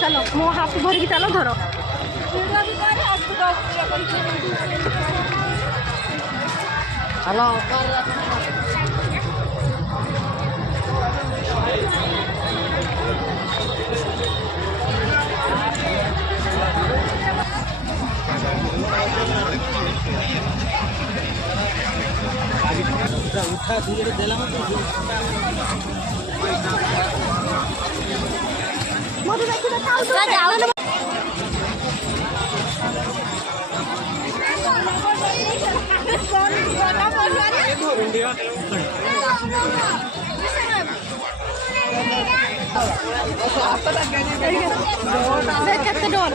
चलो मो हाथ भर चलो धर हेलो उठा धीरे देला केते डर